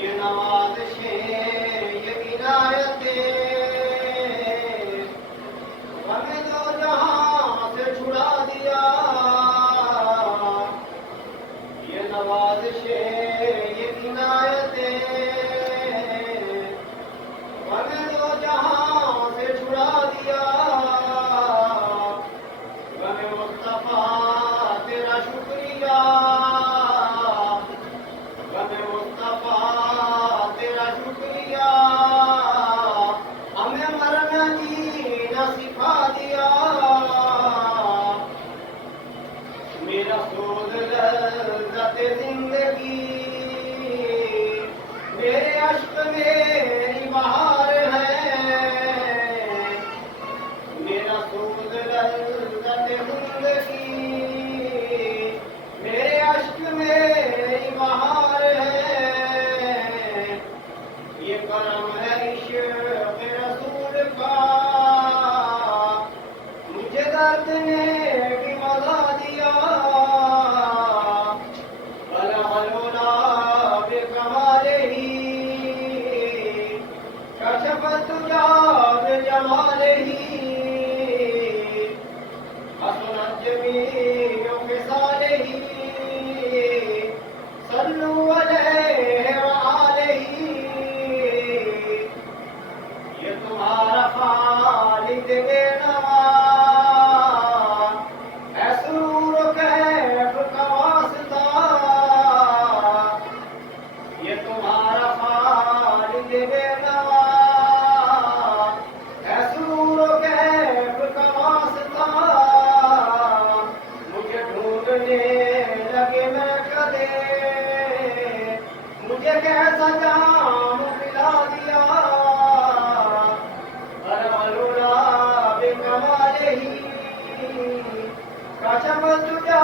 یہ نوازشیں یہ عنایتیں ہمیں دو جہاں سے چھڑا دیا. یہ نوازشیں یہ عنایتیں ہمیں دو جہاں سے چھڑا دیا. غم مصطفیٰ تیرا شکریہ، غم مصطفیٰ تیرا شکریہ، ہمیں مرنا جینا سکھا دیا. میرا سوز لذت زندگی، میرے عشق میری بہار ہے. میرا سوز لذت زندگی، میرے عشق میری بہار ہے. یہ کرم ہے عشق رسول کا، مجھے درد نے بھی مزا دیا. بلغ العلا بکمالہ، کشف الدجا بجمالہ. حسنت جمیع خصالہ، صلوا علیہ وآلہ. یہ تمہارا خالق بے نوا ہے، سرور و کیف کا واسطہ. یہ تمہارا خالق بے نوا ہے، سرور و کیف کا واسطہ. مجھے ڈھونڈنے لگے میں کدے، مجھے کیسا جام پلا دیا. بلغ العلا بکمالہ، کشف الدجا